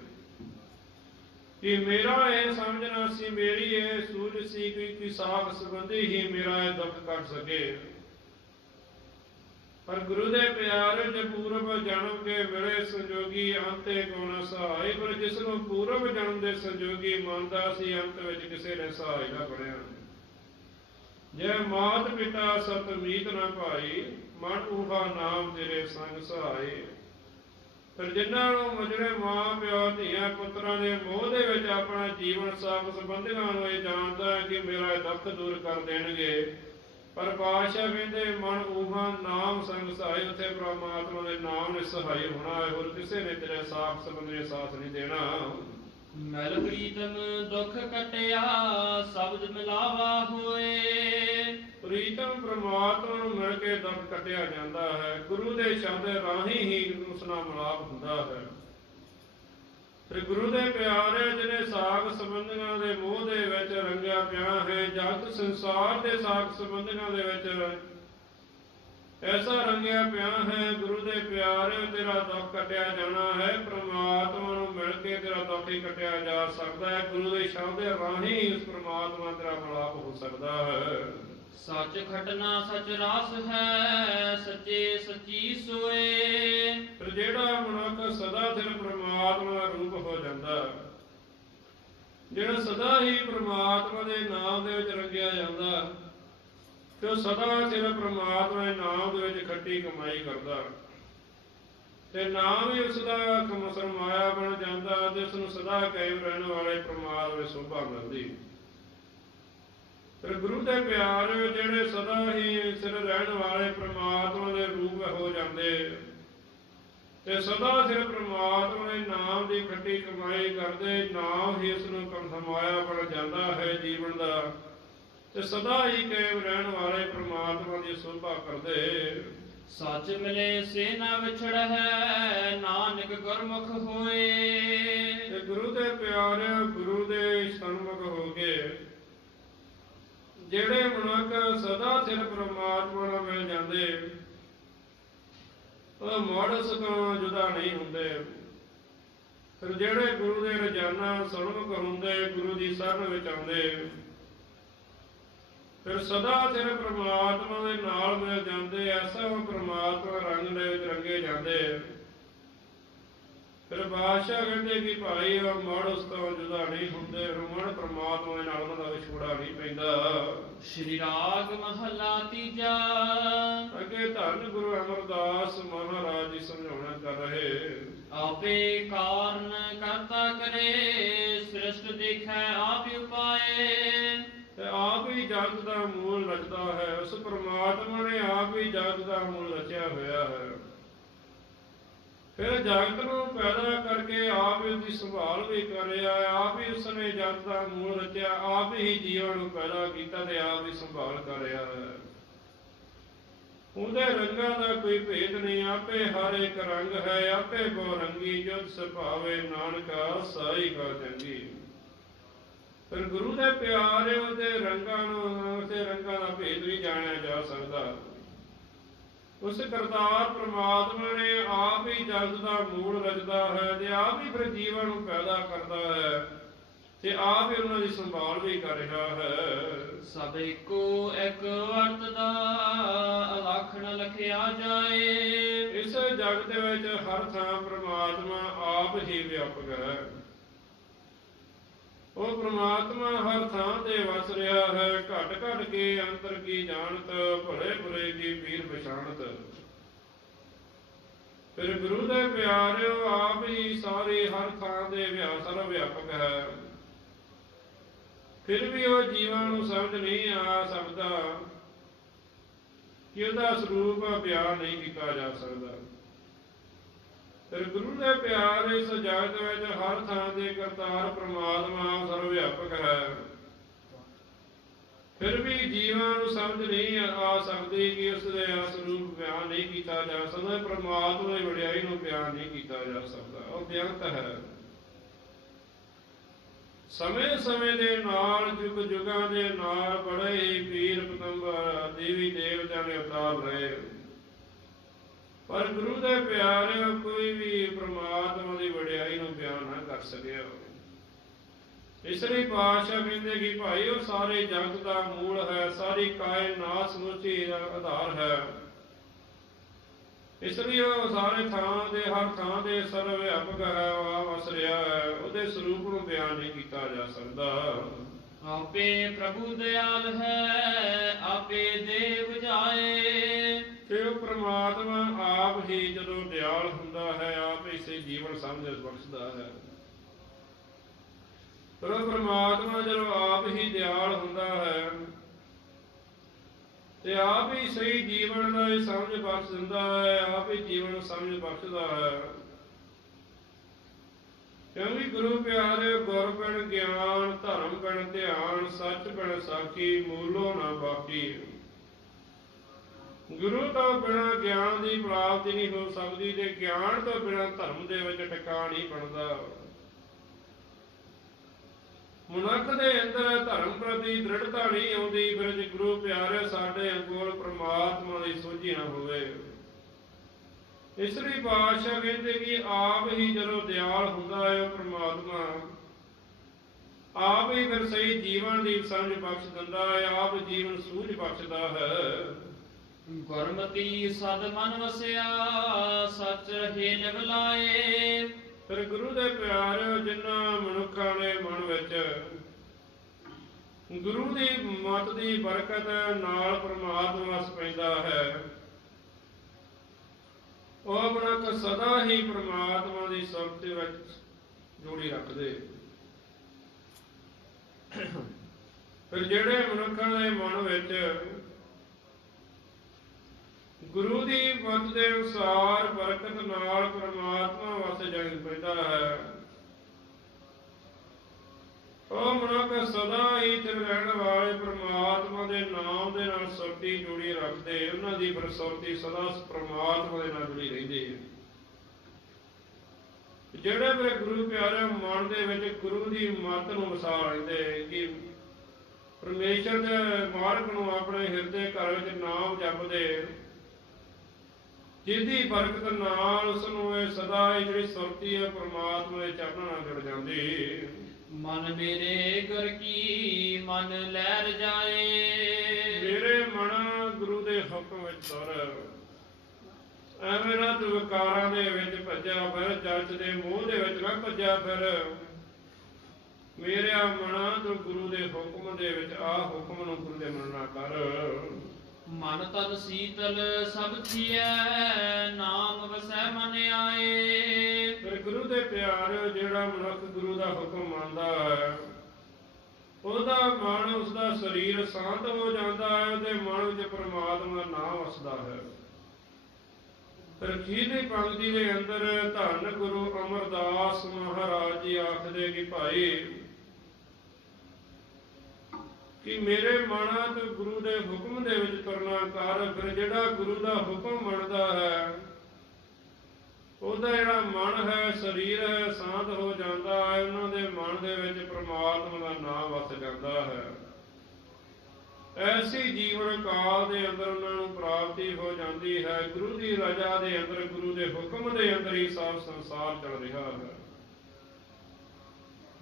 ਕਿ ਮੇਰਾ ਇਹ ਸਮਝਣਾ ਸੀ, ਮੇਰੀ ਇਹ ਸੂਝ ਸੀ ਕਿ ਕੋਈ ਸਾਖ ਸੰਬੰਧੀ ਹੀ ਮੇਰਾ ਇਹ ਦੁੱਖ ਕੱਟ ਸਕੇ। ਪਰ ਗੁਰੂ ਦੇ ਪਿਆਰੇ ਜੇ ਪੂਰਵ ਜਨਮ ਕੇ ਮਿਲੇ ਸੰਜੋਗੀ ਅੰਤੇ ਕੋਣ ਸਹਾਈ, ਪਰ ਜਿਸ ਨੂੰ ਪੂਰਵ ਜਨਮ ਦੇ ਸੰਜੋਗੀ ਮੰਨਦਾ ਸੀ, ਅੰਤ ਵਿੱਚ ਕਿਸੇ ਨੇ ਸਹਾਈ ਨਾ ਬਣਿਆ। ਜੇ ਮਾਤ ਪਿਤਾ ਸਤ ਮੀਤ ਨਾ ਭਾਈ, ਮਨ ਉਹਾ ਨਾਮ ਤੇਰੇ ਸੰਗ ਸਹਾਈ। ਫਿਰ ਜਿਨ੍ਹਾਂ ਨੂੰ ਮਜਰੇ ਮਾਂ ਪਿਓ ਧੀਆਂ ਪੁੱਤਰਾਂ ਦੇ ਮੋਹ ਦੇ ਵਿੱਚ ਆਪਣਾ ਜੀਵਨ ਸਾਖ ਸੰਬੰਧੀਆਂ ਨੂੰ ਇਹ ਜਾਣਦਾ ਹੈ ਕਿ ਮੇਰਾ ਇਹ ਦੁੱਖ ਦੂਰ ਕਰ ਦੇਣਗੇ। ਪਰ ਪਾਸ਼ਾ ਕਹਿੰਦੇ ਮਨ ਉਹਾਂ ਨਾਮ ਸੰਗ ਸਹਾਈ ਉੱਥੇ ਪ੍ਰਮਾਤਮਾ ਦੇ ਨਾਮ ਨੇ ਸਹਾਈ ਹੋਣਾ ਹੈ ਹੋਰ ਕਿਸੇ ਨੇ ਤੇਰੇ ਸਾਖ ਸੰਬੰਧ ਸਾਥ ਨਹੀਂ ਦੇਣਾ। ਮੈਲ ਪ੍ਰੀਤਮ ਦੁੱਖ ਕਟਿਆ ਸ਼ਬਦ ਮਿਲਾਵਾ ਹੋਏ। ਪ੍ਰੀਤਮ ਪ੍ਰਮਾਤਮਾ ਨੂੰ ਮਿਲ ਕੇ ਦੁੱਖ ਕੱਟਿਆ ਜਾਂਦਾ ਹੈ ਗੁਰੂ ਦੇ ਸ਼ਬਦ ਰਾਹੀਂ ਹੀ ਉਸ ਨਾਲ ਮਿਲਾਪ ਹੁੰਦਾ ਹੈ। ਤੇ ਗੁਰੂ ਦੇ ਪਿਆਰੇ ਜਿਹੜੇ ਸਾਖ ਸੰਬੰਧੀਆਂ ਦੇ ਮੋਹ ਦੇ ਵਿੱਚ ਰੰਗਿਆ ਪਿਆ ਹੈ, ਜਗਤ ਸੰਸਾਰ ਦੇ ਸਾਖ ਸੰਬੰਧੀਆਂ ਦੇ ਵਿੱਚ ਐਸਾ ਰੰਗਿਆ ਪਿਆ ਹੈ, ਗੁਰੂ ਦੇ ਪਿਆਰੇ ਤੇਰਾ ਦੁੱਖ ਕੱਟਿਆ ਜਾਣਾ ਹੈ, ਪ੍ਰਮਾਤਮਾ ਨੂੰ ਮਿਲ ਕੇ ਤੇਰਾ ਦੁੱਖ ਹੀ ਕੱਟਿਆ ਜਾ ਸਕਦਾ ਹੈ, ਗੁਰੂ ਦੇ ਸ਼ਬਦ ਰਾਹੀਂ ਉਸ ਪ੍ਰਮਾਤਮਾ ਤੇਰਾ ਮਿਲਾਪ ਹੋ ਸਕਦਾ ਹੈ। ਸੱਚ ਖਟਨਾ ਸੱਚ ਰਾਸ ਹੈ, ਸੱਚੇ ਸੱਚੀ ਸੋਏ। ਪਰ ਜਿਹੜਾ ਮਨੁੱਖ ਸਦਾ ਸਿਰ ਪ੍ਰਮਾਤਮਾ ਰੂਪ ਹੋ ਜਾਂਦਾ, ਜਿਹੜਾ ਸਦਾ ਹੀ ਪ੍ਰਮਾਤਮਾ ਦੇ ਨਾਮ ਦੇ ਵਿੱਚ ਰੰਗਿਆ ਜਾਂਦਾ, ਤੇ ਉਹ ਸਦਾ ਸਿਰ ਪ੍ਰਮਾਤਮਾ ਦੇ ਨਾਮ ਦੇ ਵਿੱਚ ਖੱਟੀ ਕਮਾਈ ਕਰਦਾ। ਤੇ ਨਾਮ ਹੀ ਉਸ ਦਾ ਕਮਸਰ ਮਾਇਆ ਬਣ ਜਾਂਦਾ, ਤੇ ਉਸ ਨੂੰ ਸਦਾ ਕਾਇਮ ਰਹਿਣ ਵਾਲੇ ਪ੍ਰਮਾਤਮਾ ਦੀ ਸੋਭਾ ਮਿਲਦੀ। ਫਿਰ ਗੁਰੂ ਦੇ ਪਿਆਰ ਜਿਹੜੇ ਸਦਾ ਹੀ ਸਿਰ ਰਹਿਣ ਵਾਲੇ ਪ੍ਰਮਾਤਮਾ ਦੇ ਰੂਪ ਹੋ ਜਾਂਦੇ ਤੇ ਸਦਾ ਸਿਰ ਪ੍ਰਮਾਤਮਾ ਦੇ ਨਾਮ ਦੀ ਖੱਟੀ ਕਮਾਈ ਕਰਦੇ ਨਾਮ ਹੀ ਇਸ ਨੂੰ ਕਮ ਸਮਾਇਆ ਬਣ ਜਾਂਦਾ ਹੈ ਜੀਵਨ ਦਾ। ਤੇ ਸਦਾ ਹੀ ਕਾਇਮ ਰਹਿਣ ਵਾਲੇ ਪ੍ਰਮਾਤਮਾ ਦੀ ਸੋਭਾ ਕਰਦੇ ਸੱਚ ਮਿਲੇ ਸੇ ਨਾ ਵਿਛੜ ਹੈ ਨਾਨਕ ਗੁਰਮੁਖ ਹੋਏ। ਤੇ ਗੁਰੂ ਦੇ ਪਿਆਰੇ ਗੁਰੂ ਦੇ ਸਨਮੁਖ ਹੋ ਕੇ ਜਿਹੜੇ ਮਨੁੱਖ ਸਦਾ ਸਿਰ ਪਰਮਾਤਮਾ ਨਾਲ ਮਿਲ ਜਾਂਦੇ, ਉਹ ਮੋੜਸ ਤੋਂ ਜੁਦਾ ਨਹੀਂ ਹੁੰਦੇ। ਫਿਰ ਜਿਹੜੇ ਗੁਰੂ ਦੇ ਰੋਜ਼ਾਨਾ ਸਨਮੁਖ ਹੁੰਦੇ, ਗੁਰੂ ਦੀ ਸ਼ਰਨ ਵਿੱਚ ਆਉਂਦੇ, ਫਿਰ ਸਦਾ ਸਿਰ ਪਰਮਾਤਮਾ ਦੇ ਨਾਲ ਮਿਲ ਜਾਂਦੇ, ਐਸਾ ਉਹ ਪ੍ਰਮਾਤਮਾ ਰੰਗ ਦੇ ਵਿੱਚ ਰੰਗੇ ਜਾਂਦੇ। ਫਿਰ ਬਾਦਸ਼ਾਹ ਕਹਿੰਦੇ ਕਿ ਭਾਈ ਉਹ ਮੜ ਉਸ ਤੋਂ ਜੁਦਾ ਨਹੀਂ ਹੁੰਦੇ ਰਮਣ ਪ੍ਰਮਾਤਮਾ ਨਾਲ ਉਹਨਾਂ ਦਾ ਵਿਛੋੜਾ ਨਹੀਂ ਪੈਂਦਾ। ਸ਼੍ਰੀ ਰਾਗ ਮਹਲਾ ਤੀਜਾ। ਅੱਗੇ ਧੰਨ ਗੁਰੂ ਅਮਰਦਾਸ ਮਹਾਰਾਜ ਜੀ ਸਮਝਾਉਣਾ ਕਰ ਰਹੇ। ਆਪੇ ਕਾਰਨ ਕਰਤਾ ਕਰੇ ਸ੍ਰਿਸ਼ਟ ਦੇਖੈ ਆਪ ਉਪਾਏ। ਤੇ ਆਪ ਹੀ ਜਗਤ ਦਾ ਮੂਲ ਰਚਦਾ ਹੈ ਉਸ ਪ੍ਰਮਾਤਮਾ ਨੇ ਆਪ ਹੀ ਜਗਤ ਦਾ ਮੂਲ ਰਚਿਆ ਹੋਇਆ ਹੈ। ਫਿਰ ਜਗਤ ਨੂੰ ਪੈਦਾ ਕਰਕੇ ਆਪ ਹੀ ਉਸਦੀ ਸੰਭਾਲ ਵੀ ਕਰ ਰਿਹਾ ਹੈ, ਆਪ ਹੀ ਉਸਨੇ ਜਗਤ ਦਾ ਮੂਲ ਰਚਿਆ, ਆਪ ਹੀ ਜੀਵਨ ਨੂੰ ਪੈਦਾ ਕੀਤਾ ਤੇ ਆਪ ਹੀ ਸੰਭਾਲ ਕਰ ਰਿਹਾ ਹੈ। ਉਹਦੇ ਰੰਗਾਂ ਦਾ ਕੋਈ ਭੇਦ ਨਹੀਂ, ਆਪੇ ਹਰ ਇੱਕ ਰੰਗ ਹੈ, ਆਪੇ ਕੋ ਰੰਗੀ ਜੁਦ ਸੁਭਾਵੇ ਨਾਨਕਾ, ਸਾਈ ਕਾ ਚੰਗੀ ਫਿਰ ਗੁਰੂ ਦੇ ਪਿਆਰੇ ਉਹਦੇ ਰੰਗਾਂ ਨੂੰ, ਉਹਦੇ ਰੰਗਾਂ ਦਾ ਭੇਦ ਵੀ ਜਾਣਿਆ ਜਾ ਸਕਦਾ। ਉਸ ਕਰਤਾਰ ਪ੍ਰਮਾਤਮਾ ਨੇ ਆਪ ਹੀ ਜਗਤ ਦਾ ਮੂਲ ਰਚਦਾ ਹੈ ਤੇ ਆਪ ਹੀ ਫਿਰ ਜੀਵਨ ਨੂੰ ਪੈਦਾ ਕਰਦਾ ਹੈ ਤੇ ਆਪ ਹੀ ਉਹਨਾਂ ਦੀ ਸੰਭਾਲ ਵੀ ਕਰ ਰਿਹਾ ਹੈ। ਸਭ ਇੱਕੋ ਇੱਕ ਵਰਤ ਦਾ ਅਲਖਣ ਲਖਿਆ ਜਾਏ। ਇਸ ਜਗਤ ਦੇ ਵਿੱਚ ਹਰ ਥਾਂ ਪ੍ਰਮਾਤਮਾ ਆਪ ਹੀ ਵਿਆਪਕ ਹੈ। ਉਹ ਪ੍ਰਮਾਤਮਾ ਹਰ ਥਾਂ ਤੇ ਵਸ ਰਿਹਾ ਹੈ। ਘਟ ਘਟ ਕੇ ਅੰਤਰ ਕੀ ਜਾਣਤ, ਭਲੇ ਬੁਰੇ ਕੀ ਪੀਰ ਪਛਾਣਤ। ਫਿਰ ਗੁਰੂ ਦੇ ਪਿਆਰਿਓ, ਆਪ ਹੀ ਸਾਰੇ ਹਰ ਥਾਂ ਦੇ ਵਿਆ ਸਰਵ ਵਿਆਪਕ ਹੈ। ਫਿਰ ਵੀ ਉਹ ਜੀਵਾਂ ਨੂੰ ਸਮਝ ਨਹੀਂ ਆ ਸਕਦਾ ਕਿ ਉਹਦਾ ਸਰੂਪ ਬਿਆਨ ਨਹੀਂ ਕੀਤਾ ਜਾ ਸਕਦਾ। ਫਿਰ ਗੁਰੂ ਦੇ ਪਿਆਰ, ਇਸ ਜਗਤ ਵਿੱਚ ਹਰ ਥਾਂ ਤੇ ਕਰਤਾਰ ਪ੍ਰਮਾਤਮਾ ਸਰਵ ਵਿਆਪਕ ਹੈ। ਫਿਰ ਵੀ ਜੀਵਾਂ ਨੂੰ ਸਮਝ ਨਹੀਂ ਆ ਸਕਦੀ ਕਿ ਉਸ ਦੇ ਸਰੂਪ ਬਿਆਨ ਨਹੀਂ ਕੀਤਾ ਜਾ ਸਕਦਾ, ਪ੍ਰਮਾਤਮਾ ਦੀ ਵਡਿਆਈ ਨੂੰ ਬਿਆਨ ਨਹੀਂ ਕੀਤਾ ਜਾ ਸਕਦਾ, ਉਹ ਬਿਆਨਤ ਹੈ। ਸਮੇਂ ਸਮੇਂ ਦੇ ਨਾਲ ਯੁਗ ਯੁਗਾਂ ਦੇ ਨਾਲ ਬੜੇ ਹੀ ਪੀਰ ਪਤੰਬਰ ਦੇਵੀ ਦੇਵਤਿਆਂ ਨੇ ਅਵਤਾਰ ਰਹੇ। ਪਰ ਗੁਰੂ ਦੇ ਪਿਆਰ ਕੋਈ ਵੀ ਪ੍ਰਮਾਤਮਾ ਦੀ ਵਡਿਆਈ ਨੂੰ ਬਿਆਨ ਨਾ ਕਰ ਸਕਿਆ ਇਸ ਲਈ ਪਾਤਸ਼ਾਹ ਕਹਿੰਦੇ ਕਿ ਭਾਈ, ਉਹ ਸਾਰੇ ਜਗਤ ਦਾ ਮੂਲ ਹੈ, ਸਾਰੀ ਕਾਇਨਾਤ ਸਮੁੱਚੀ ਦਾ ਆਧਾਰ ਹੈ। ਇਸ ਲਈ ਉਹ ਸਾਰੇ ਥਾਂ ਤੇ, ਹਰ ਥਾਂ ਦੇ ਸਰਵ ਵਿਆਪਕ ਹੈ, ਉਹ ਆ ਵਸ ਰਿਹਾ ਹੈ, ਉਹਦੇ ਸਰੂਪ ਨੂੰ ਬਿਆਨ ਨਹੀਂ ਕੀਤਾ ਜਾ ਸਕਦਾ। ਆਪੇ ਪ੍ਰਭੂ ਦਿਆਲ ਹੈ, ਆਪੇ ਦੇਵ ਜਾਏ ਕਿ ਉਹ ਪ੍ਰਮਾਤਮਾ ਆਪ ਹੀ ਜਦੋਂ ਦਿਆਲ ਹੁੰਦਾ ਹੈ, ਆਪ ਹੀ ਇਸੇ ਜੀਵਨ ਸਮਝ ਬਖਸ਼ਦਾ ਹੈ। ਪਰ ਪ੍ਰਮਾਤਮਾ ਜਦੋਂ ਆਪ ਹੀ ਦਿਆਲ ਹੁੰਦਾ ਹੈ ਤੇ ਆਪ ਹੀ ਸਹੀ ਜੀਵਨ ਦਾ ਇਹ ਸਮਝ ਬਖਸ਼ ਦਿੰਦਾ ਹੈ, ਆਪ ਹੀ ਜੀਵਨ ਸਮਝ ਬਖਸ਼ਦਾ ਹੈ। ਕਿਉਂਕਿ ਗੁਰੂ ਪਿਆਰੇ ਗੁਰ ਬਿਨ ਗਿਆਨ, ਧਰਮ ਬਿਨ ਧਿਆਨ, ਸੱਚ ਬਿਨ ਸਾਖੀ, ਮੂਲੋ ਨਾ ਬਾਕੀ। ਗੁਰੂ ਤੋਂ ਬਿਨਾ ਗਿਆਨ ਦੀ ਪ੍ਰਾਪਤੀ ਨਹੀਂ ਹੋ ਸਕਦੀ ਤੇ ਗਿਆਨ ਤੋਂ ਬਿਨਾ ਧਰਮ ਦੇ ਵਿੱਚ ਟਿਕਾ ਨਹੀਂ ਬਣਦਾ। ਮਨੁੱਖ ਦੇ ਅੰਦਰ ਧਰਮ ਪ੍ਰਤੀ ਦ੍ਰਿੜਤਾ ਨਹੀਂ ਆਉਂਦੀ, ਫਿਰ ਜੇ ਗੁਰੂ ਪਿਆਰੇ ਸਾਡੇ ਕੋਲ ਪ੍ਰਮਾਤਮਾ ਦੀ ਸੋਝੀ ਨਾ ਹੋਵੇ। ਇਸ ਲਈ ਕਹਿੰਦੇ ਕਿ ਆਪ ਹੀ ਜਦੋਂ ਦਿਆਲ ਹੁੰਦਾ ਹੈ, ਉਹ ਪ੍ਰਮਾਤਮਾ ਆਪ ਹੀ ਫਿਰ ਸਹੀ ਜੀਵਨ ਦੀ ਸਮਝ ਬਖਸ਼ ਦਿੰਦਾ ਹੈ, ਆਪ ਜੀਵਨ ਸੂਝ ਬਖਸ਼ਦਾ ਹੈ। ਗੁਰਮਤੀ ਸਦ ਮਨ ਵਸਿਆ, ਸੱਚ ਰਹੇ ਨਿਭ ਫਿਰ ਗੁਰੂ ਦੇ ਪਿਆਰਿਓ ਜਿਨ੍ਹਾਂ ਮਨੁੱਖਾਂ ਦੇ ਮਨ ਵਿੱਚ ਗੁਰੂ ਦੀ ਮਤ ਦੀ ਬਰਕਤ ਨਾਲ ਪ੍ਰਮਾਤਮਾ ਵਸ ਪੈਂਦਾ ਹੈ। ਉਹ ਮਨੁੱਖ ਸਦਾ ਹੀ ਪ੍ਰਮਾਤਮਾ ਦੀ ਸੁਰਤ ਵਿੱਚ ਜੋੜੀ ਰੱਖਦੇ। ਫਿਰ ਜਿਹੜੇ ਮਨੁੱਖਾਂ ਦੇ ਮਨ ਵਿੱਚ ਗੁਰੂ ਦੀ ਮਤ ਦੇ ਅਨੁਸਾਰ ਬਰਕਤ ਨਾਲ ਪਰਮਾਤਮਾ ਵਾਸਤੇ ਜਗ ਪੈਂਦਾ ਹੈ। ਉਹ ਮਨੁੱਖ ਸਦਾ ਹੀ ਚਿਰ ਰਹਿਣ ਵਾਲੇ ਪ੍ਰਮਾਤਮਾ ਦੇ ਨਾਮ ਦੇ ਨਾਲ ਸੁਰਤੀ ਜੋੜੀ ਰੱਖਦੇ ਉਹਨਾਂ ਦੀ ਬਰਸੁਰਤੀ ਸਦਾ ਉਸ ਦੇ ਨਾਲ ਜੁੜੀ ਰਹਿੰਦੀ ਹੈ। ਜਿਹੜੇ ਮੇਰੇ ਗੁਰੂ ਪਿਆਰੇ ਮਨ ਦੇ ਵਿੱਚ ਗੁਰੂ ਦੀ ਮਤ ਨੂੰ ਵਸਾ ਲੈਂਦੇ ਕਿ ਪਰਮੇਸ਼ਰ ਦੇ ਮਾਰਗ ਨੂੰ ਆਪਣੇ ਹਿਰਦੇ ਘਰ ਵਿੱਚ ਨਾਮ ਜਪਦੇ ਜਿਹਦੀ ਬਰਕਤ ਨਾਲ ਉਸ ਨੂੰ ਇਹ ਸਦਾ ਹੀ ਜਿਹੜੀ ਸੁਰਤੀ ਹੈ ਪ੍ਰਮਾਤਮਾ ਦੇ ਚਰਨਾਂ ਨਾਲ ਜੁੜ ਜਾਂਦੀ। ਮਨ ਮੇਰੇ ਗੁਰ ਕੀ ਮਨ ਲੈ ਰਜਾਏ ਮੇਰੇ ਮਨ ਗੁਰੂ ਦੇ ਹੁਕਮ ਵਿੱਚ ਤੁਰ। ਐਵੇਂ ਨਾ ਤੂੰ ਵਿਕਾਰਾਂ ਦੇ ਵਿੱਚ ਭੱਜਿਆ ਫਿਰ ਜੱਜ ਦੇ ਮੂੰਹ ਦੇ ਵਿੱਚ ਨਾ ਭੱਜਿਆ ਫਿਰ। ਮੇਰਿਆ ਮਨਾ ਤੂੰ ਗੁਰੂ ਦੇ ਹੁਕਮ ਦੇ ਵਿੱਚ ਆ ਹੁਕਮ ਨੂੰ ਗੁਰੂ ਦੇ ਮੰਨਣਾ ਕਰ। ਮਨ ਤਨ ਸੀਤਲ ਸਭ ਥੀਐ, ਨਾਮ ਵਸੈ ਮਨ ਆਏ। ਫਿਰ ਗੁਰੂ ਦੇ ਪਿਆਰ ਜਿਹੜਾ ਮਨੁੱਖ ਗੁਰੂ ਦਾ ਹੁਕਮ ਮੰਨਦਾ ਹੈ, ਉਹਦਾ ਮਨ ਉਸਦਾ ਸਰੀਰ ਸ਼ਾਂਤ ਹੋ ਜਾਂਦਾ ਹੈ ਉਹਦੇ ਮਨ ਵਿੱਚ ਪਰਮਾਤਮਾ ਦਾ ਨਾਮ ਵਸਦਾ ਹੈ। ਫਿਰ ਪੰਕਤੀ ਦੇ ਅੰਦਰ ਧੰਨ ਗੁਰੂ ਅਮਰਦਾਸ ਮਹਾਰਾਜ ਜੀ ਆਖਦੇ ਕਿ ਭਾਈ ਕਿ ਮੇਰੇ ਮਨਾਂ ਤੇ ਗੁਰੂ ਦੇ ਹੁਕਮ ਦੇ ਵਿੱਚ ਤੁਰਨਾ ਕਰ, ਫਿਰ ਜਿਹੜਾ ਗੁਰੂ ਦਾ ਹੁਕਮ ਮੰਨਦਾ ਹੈ, ਉਹਦਾ ਜਿਹੜਾ ਮਨ ਹੈ, ਸਰੀਰ ਹੈ ਸ਼ਾਂਤ ਹੋ ਜਾਂਦਾ ਹੈ, ਉਹਨਾਂ ਦੇ ਮਨ ਦੇ ਵਿੱਚ ਪ੍ਰਮਾਤਮਾ ਦਾ ਨਾਮ ਵਸ ਜਾਂਦਾ ਹੈ। ਐਸੀ ਜੀਵਨ ਕਾਲ ਦੇ ਅੰਦਰ ਉਹਨਾਂ ਨੂੰ ਪ੍ਰਾਪਤੀ ਹੋ ਜਾਂਦੀ ਹੈ। ਗੁਰੂ ਦੀ ਰਜ਼ਾ ਦੇ ਅੰਦਰ, ਗੁਰੂ ਦੇ ਹੁਕਮ ਦੇ ਅੰਦਰ ਹੀ ਸਭ ਸੰਸਾਰ ਚੱਲ ਰਿਹਾ ਹੈ।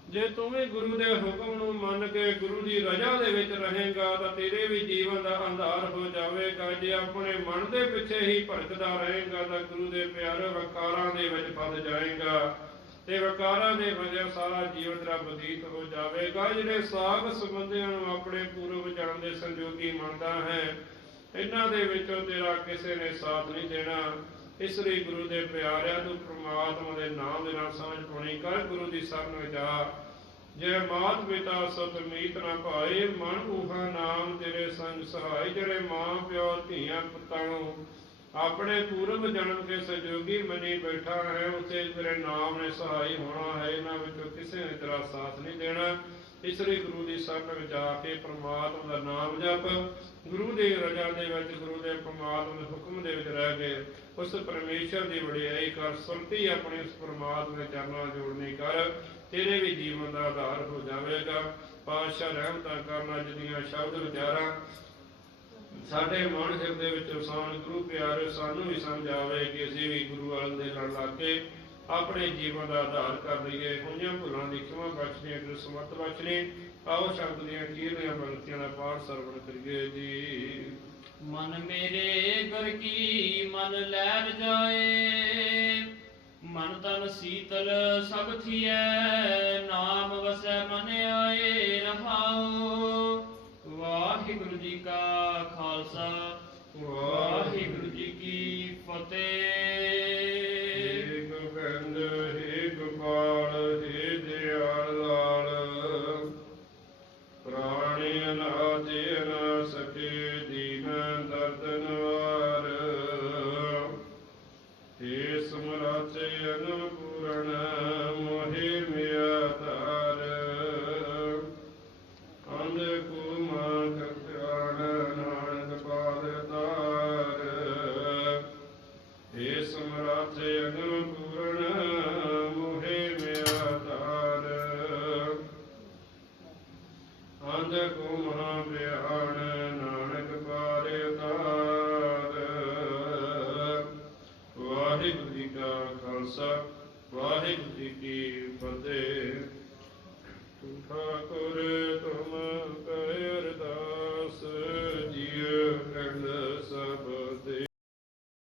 ਜੇ ਤੂੰ ਵੀ ਗੁਰੂ ਦੇ ਹੁਕਮ ਨੂੰ ਮੰਨ ਕੇ ਗੁਰੂ ਦੀ ਰਜ਼ਾ ਦੇ ਵਿੱਚ ਰਹੇਗਾ, ਤਾਂ ਤੇਰੇ ਵੀ ਜੀਵਨ ਦਾ ਅੰਧਾਰ ਹੋ ਜਾਵੇਗਾ। ਜੇ ਆਪਣੇ ਮਨ ਦੇ ਪਿੱਛੇ ਹੀ ਭਟਕਦਾ ਰਹੇਗਾ, ਤਾਂ ਗੁਰੂ ਦੇ ਪਿਆਰੇ ਵਕਾਰਾਂ ਦੇ ਵਿੱਚ ਫਸ ਜਾਏਗਾ। ਤੇ ਵਕਾਰਾਂ ਦੇ ਵਜ੍ਹਾ ਸਾਰਾ ਜੀਵਨ ਤੇਰਾ ਬਤੀਤ ਹੋ ਜਾਵੇਗਾ। ਜਿਹੜੇ ਸਾਗ ਸੰਬੰਧੀਆਂ ਨੂੰ ਆਪਣੇ ਪੂਰਵ ਜਨਮ ਦੇ ਸੰਜੋਗੀ ਮੰਨਦਾ ਹੈ, ਇਹਨਾਂ ਦੇ ਵਿੱਚੋਂ ਤੇਰਾ ਕਿਸੇ ਨੇ ਸਾਥ ਨਹੀਂ ਦੇਣਾ। ਇਸ ਲਈ ਗੁਰੂ ਦੇ ਪਿਆਰਿਆਂ ਨੂੰ ਪ੍ਰਮਾਤਮਾ ਦੇ ਨਾਮ ਦੇ ਨਾਲ ਸਮਝ ਪਾਉਣੀ ਕਰ ਗੁਰੂ ਦੀ ਸ਼ਰਨ ਵਿੱਚ ਆ। ਜੇ ਮਾਤ ਪਿਤਾ ਸਤ ਮੀਤ ਨਾ ਭਾਏ, ਮਨ ਉਹਾ ਨਾਮ ਤੇਰੇ ਸੰਗ ਸਹਾਈ ਜਿਹੜੇ ਮਾਂ, ਪਿਓ, ਧੀਆਂ, ਪੁੱਤਾਂ ਨੂੰ ਆਪਣੇ ਪੂਰਵ ਜਨਮ ਕੇ ਸਹਿਯੋਗੀ ਮਨੀ ਬੈਠਾ ਹੈ, ਉਸੇ ਤੇਰੇ ਨਾਮ ਨੇ ਸਹਾਈ ਹੋਣਾ ਹੈ। ਇਹਨਾਂ ਵਿੱਚੋਂ ਕਿਸੇ ਨੇ ਤੇਰਾ ਸਾਥ ਨਹੀਂ ਦੇਣਾ। ਇਸ ਗੁਰੂ ਦੀ ਸ਼ਰਨ ਵਿੱਚ ਆ ਕੇ ਪ੍ਰਮਾਤਮਾ ਦਾ ਨਾਮ ਜਪ, ਗੁਰੂ ਦੀ ਰਜਾ ਦੇ ਵਿੱਚ ਗੁਰੂ ਦੇ ਪ੍ਰਮਾਤਮਾ ਦੇ ਹੁਕਮ ਦੇ ਵਿੱਚ ਰਹਿ ਕੇ ਉਸ ਪਰਮੇਸ਼ਰ ਦੀ ਵਡਿਆਈ ਕਰ ਸੁਰਤੀ ਆਪਣੀ ਉਸ ਪ੍ਰਮਾਤਮਾ ਦੇ ਚਰਨਾਂ ਜੋੜਨੀ ਕਰ, ਤੇਰੇ ਵੀ ਜੀਵਨ ਦਾ ਆਧਾਰ ਹੋ ਜਾਵੇਗਾ। ਪਾਤਸ਼ਾਹ ਰਹਿਮਤਾਂ ਕਰਨਾ ਜਿਹਦੀਆਂ ਸ਼ਬਦ ਵਿਚਾਰਾਂ ਸਾਡੇ ਮਨ ਹਿਰਦੇ ਵਿੱਚ ਵਸਾਉਣ, ਗੁਰੂ ਪਿਆਰੇ, ਸਾਨੂੰ ਵੀ ਸਮਝ ਆਵੇ ਕਿ ਅਸੀਂ ਵੀ ਗੁਰੂ ਵਾਲੇ ਦੇ ਨਾਲ ਲੱਗ ਕੇ ਆਪਣੇ ਜੀਵਨ ਦਾ ਆਧਾਰ ਕਰ ਲਈਏ। ਹੋਈਆਂ ਭੁੱਲਾਂ ਦੀ ਖਿਮਾ ਬਖਸ਼ਣੀ ਤੇ ਸਮਤ ਬਖਸ਼ਣੀ ਆਓ ਸ਼ਬਦ ਦੀਆਂ ਕੀਰਨੀਆਂ ਬੰਗਤੀਆਂ ਦਾ ਪਾਠ ਸਰਵਣ ਕਰੀਏ ਜੀ। ਮਨ ਮੇਰੇ ਗੁਰ ਕੀ ਮਨ ਲਹਿਰ ਜਾਏ, ਮਨ ਤਨ ਸੀਤਲ ਸਭ ਥੀਐ, ਨਾਮ ਵਸੈ ਮਨ ਆਏ ਰਹਾਉ। ਵਾਹਿਗੁਰੂ ਜੀ ਕਾ ਖਾਲਸਾ, ਵਾਹਿਗੁਰੂ ਜੀ ਕੀ ਫਤਿਹ।